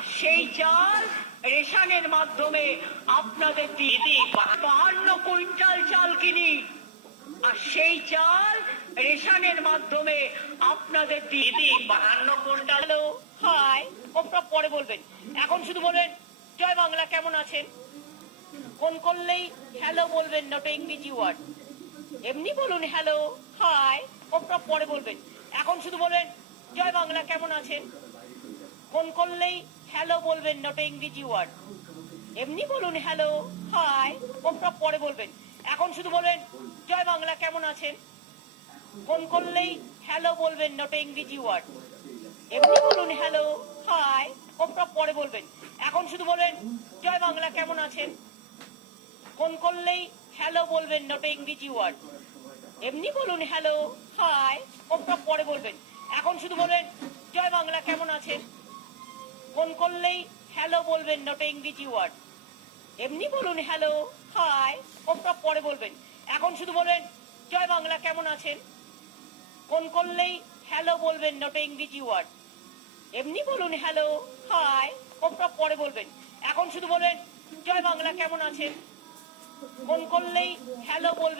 আর সেই চাল রেশনের মাধ্যমে আপনাদের দিদি 52 কুইন্টাল চাল কিনি, আর সেই চাল রেশনের মাধ্যমে আপনাদের দিদি 52 কুইন্টাল। হাই, ওটা পরে বলবেন, এখন শুধু বলবেন জয় বাংলা কেমন আছেন। ফোন করলেই হ্যালো বলবেন, নট ইংরেজি ওয়ার্ড। এমনি বলুন হ্যালো, হাই, ওটা পরে বলবেন, এখন শুধু বলবেন জয় বাংলা কেমন আছেন। ফোন করলেই হ্যালো বলবেন, নট ইংরেজি ওয়ার্ড। এমনি বলুন হ্যালো, হাই, ওটা পরে বলবেন, এখন শুধু বলবেন জয় বাংলা কেমন আছেন। ফোন করলেই হ্যালো বলবেন, নট ইংরেজি ওয়ার্ড। এমনি বলুন হ্যালো, হাই, ওটা পরে বলবেন, এখন শুধু বলবেন জয় বাংলা কেমন আছেন। ফোন করলেই হ্যালো বলবেন, নট ইংরেজি ওয়ার্ড। এমনি বলুন হ্যালো, হাই, ওটা পরে বলবেন, এখন শুধু বলবেন জয় বাংলা কেমন আছেন। ফোন করলেই হ্যালো বলবেন, নট ইংরেজি ওয়ার্ড। এমনি বলুন হ্যালো, হাই, ওটা পরে বলবেন, এখন শুধু বলবেন জয় বাংলা কেমন আছেন। ফোন করলেই হ্যালো বলবেন, নট ইংরেজি ওয়ার্ড। এমনি বলুন হ্যালো, হাই, ওটা পরে বলবেন, এখন শুধু বলবেন জয় বাংলা কেমন আছেন। ফোন করলেই হ্যালো বলবেন।